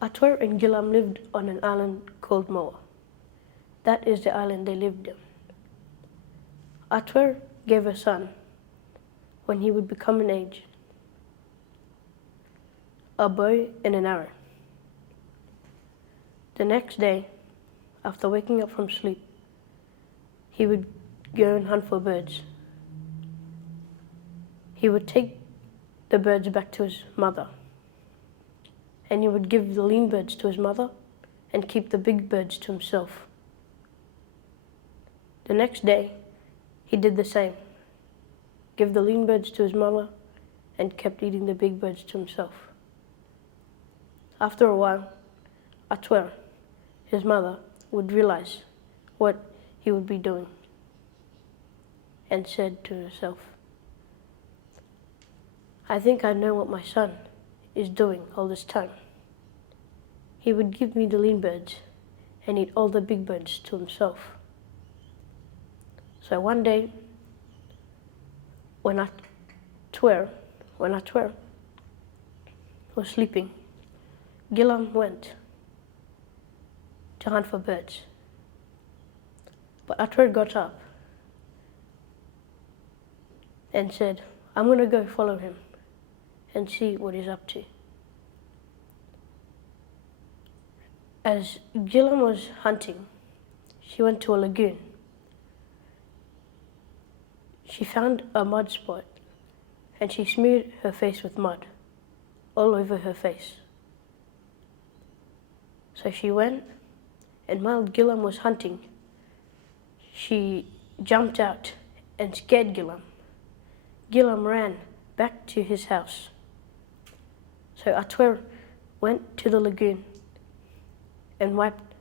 Atwer and Gillam lived on an island called Moa. That is the island they lived on. Atwer gave a son when he would become an age, a bow and an arrow. The next day, after waking up from sleep, he would go and hunt for birds. He would take the birds back to his mother, and he would give the lean birds to his mother and keep the big birds to himself. The next day, he did the same, give the lean birds to his mother and kept eating the big birds to himself. After a while, Atwer, his mother, would realize what he would be doing and said to herself, I think I know what my son is doing all this time. He would give me the lean birds and eat all the big birds to himself. So one day, when Atwer was sleeping, Gillam went to hunt for birds. But Atwer got up and said, I'm going to go follow him and see what he's up to. As Gillam was hunting, she went to a lagoon. She found a mud spot and she smeared her face with mud all over her face. So she went, and while Gillam was hunting, she jumped out and scared Gillam. Gillam ran back to his house. So Atwer went to the lagoon and wiped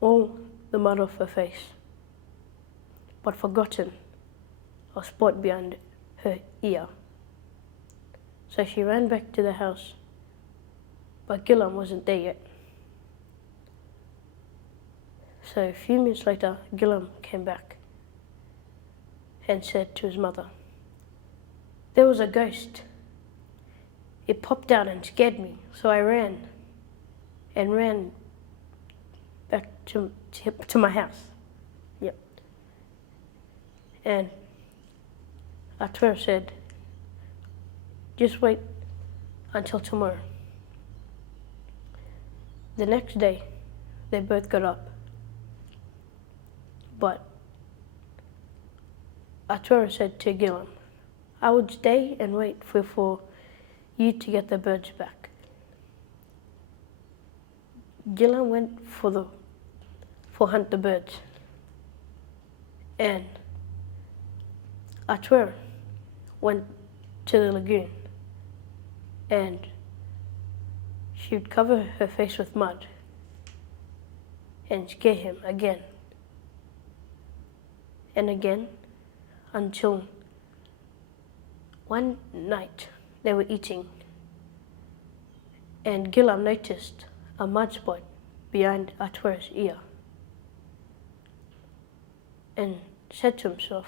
all the mud off her face, but forgotten a spot behind her ear. So she ran back to the house, but Gillam wasn't there yet. So a few minutes later, Gillam came back and said to his mother, there was a ghost. It popped out and scared me, so I ran back to my house. Yep. And Atwer said, just wait until tomorrow. The next day, they both got up, but Atwer said to Gillam, I would stay and wait for you to get the birds back. Gillam went for hunt the birds, and Atwer went to the lagoon, and she would cover her face with mud and scare him again and again until one night they were eating, and Gillam noticed a mud spot behind Atwer's ear and said to himself,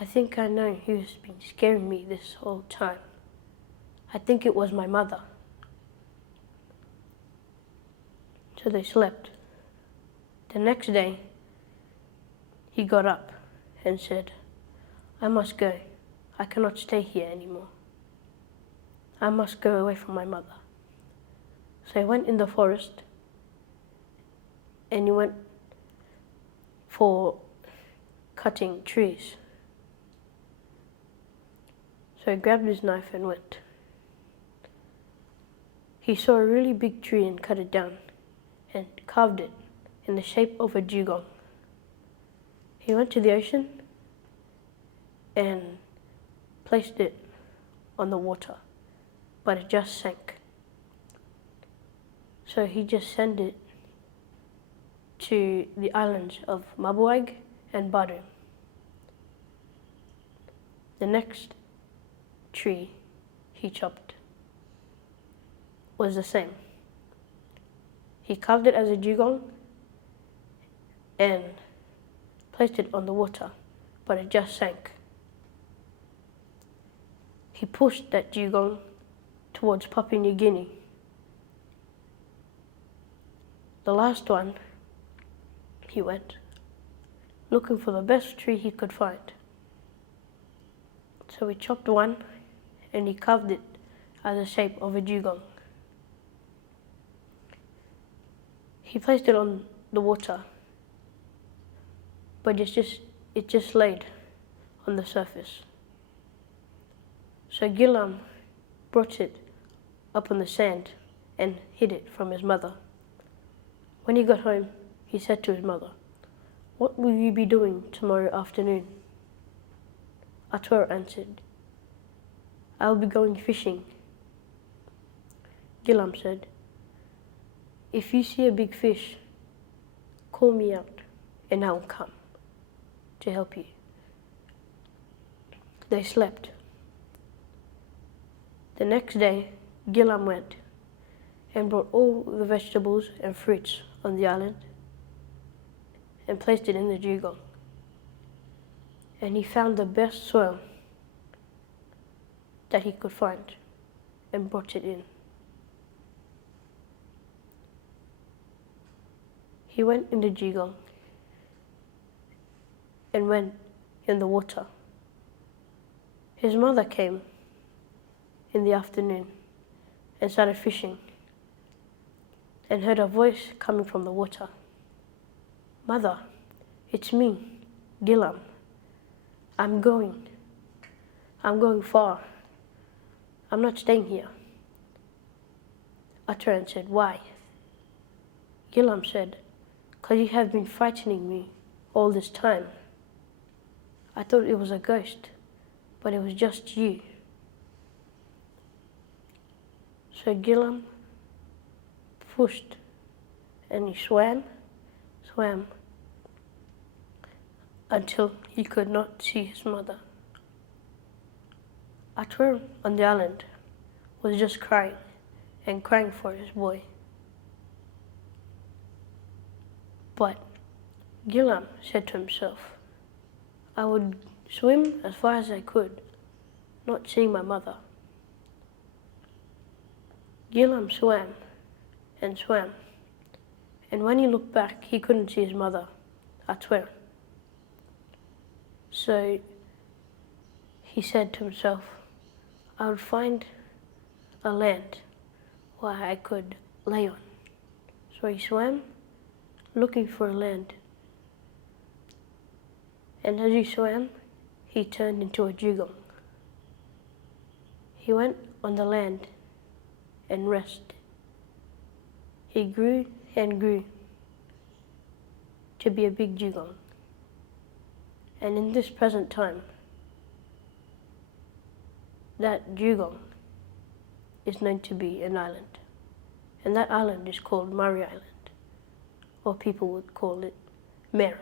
I think I know who's been scaring me this whole time. I think it was my mother. So they slept. The next day, he got up and said, I must go. I cannot stay here anymore. I must go away from my mother. So he went in the forest and he went for cutting trees. So he grabbed his knife and went. He saw a really big tree and cut it down and carved it in the shape of a dugong. He went to the ocean and placed it on the water, but it just sank. So he just sent it to the islands of Mabuag and Badu. The next tree he chopped was the same. He carved it as a dugong and placed it on the water, but it just sank. He pushed that dugong towards Papua New Guinea, the last one, he went, looking for the best tree he could find. So he chopped one and he carved it as the shape of a dugong. He placed it on the water, but it just laid on the surface. So Gillam brought it up on the sand and hid it from his mother. When he got home, he said to his mother, "What will you be doing tomorrow afternoon?" Atwer answered, "I will be going fishing." Gillam said, "If you see a big fish, call me out and I will come to help you." They slept. The next day, Gillam went and brought all the vegetables and fruits on the island and placed it in the dugong. And he found the best soil that he could find and brought it in. He went in the dugong and went in the water. His mother came in the afternoon and started fishing and heard a voice coming from the water. "Mother, it's me, Gillam. I'm going far. I'm not staying here." Atwer said, "Why?" Gillam said, "'Cause you have been frightening me all this time. I thought it was a ghost, but it was just you." So Gillam pushed and he swam until he could not see his mother. Atwer on the island was just crying and crying for his boy. But Gillam said to himself, "I would swim as far as I could, not seeing my mother." Gillam swam, and when he looked back, he couldn't see his mother, Atwer. So he said to himself, "I would find a land where I could lay on." So he swam, looking for a land. And as he swam, he turned into a dugong. He went on the land and rested. He grew and grew to be a big dugong. And in this present time, that dugong is known to be an island. And that island is called Mer Island, or people would call it Mer.